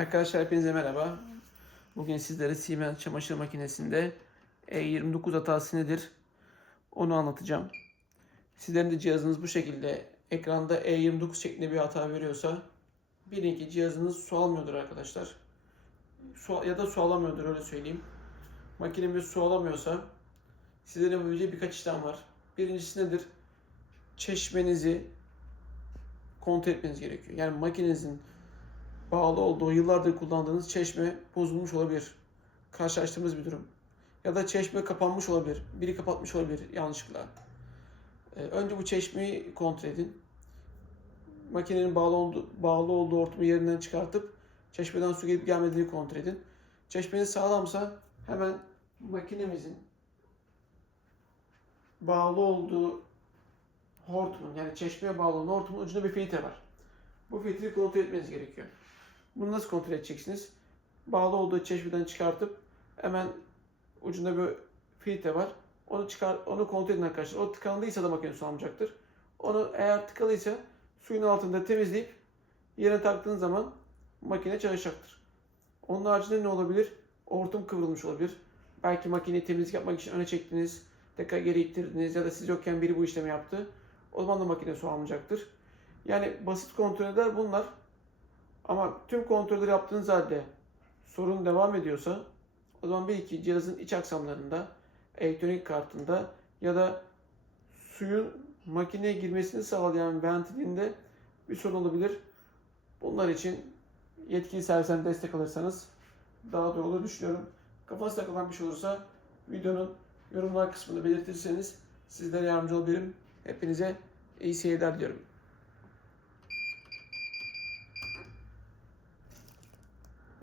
Arkadaşlar hepinize merhaba. Bugün sizlere Siemens çamaşır makinesinde E29 hatası nedir? Onu anlatacağım. Sizlerin de cihazınız bu şekilde ekranda E29 şeklinde bir hata veriyorsa bilin ki cihazınız su almıyordur arkadaşlar. Su, ya da su alamıyordur öyle söyleyeyim. Makinemiz su alamıyorsa sizlerin yapabileceği birkaç işlem var. Birincisi nedir? Çeşmenizi kontrol etmeniz gerekiyor. Yani makinenizin bağlı olduğu, yıllardır kullandığınız çeşme bozulmuş olabilir. Karşılaştığımız bir durum. Ya da çeşme kapanmış olabilir. Biri kapatmış olabilir yanlışlıkla. Ee, önce bu çeşmeyi kontrol edin. Makinenin bağlı olduğu, bağlı olduğu ortamı yerinden çıkartıp çeşmeden su gelip gelmediğini kontrol edin. Çeşmeniz sağlamsa hemen makinemizin bağlı olduğu hortumun yani çeşmeye bağlı olan hortumun ucunda bir filtre var. Bu filtreyi kontrol etmeniz gerekiyor. Bunu nasıl kontrol edeceksiniz? Bağlı olduğu çeşmeden çıkartıp hemen ucunda bir filtre var. Onu çıkar, onu kontrol edin arkadaşlar. O tıkandıysa da makine su almayacaktır. Onu eğer tıkalıysa suyun altında temizleyip yerine taktığınız zaman makine çalışacaktır. Onun haricinde ne olabilir? Hortum kıvrılmış olabilir. Belki makineyi temizlik yapmak için öne çektiniz, tekrar geri ittirdiniz ya da siz yokken biri bu işlemi yaptı. O zaman da makine su almayacaktır. Yani basit kontroller bunlar. Ama tüm kontrolleri yaptığınız halde sorun devam ediyorsa o zaman belki cihazın iç aksamlarında, elektronik kartında ya da suyun makineye girmesini sağlayan ventilinde bir sorun olabilir. Bunlar için yetkili servisten destek alırsanız daha doğru olur düşünüyorum. Kafanızda takılan bir şey olursa videonun yorumlar kısmında belirtirseniz sizlere yardımcı olabilirim. Hepinize iyi seyirler diliyorum.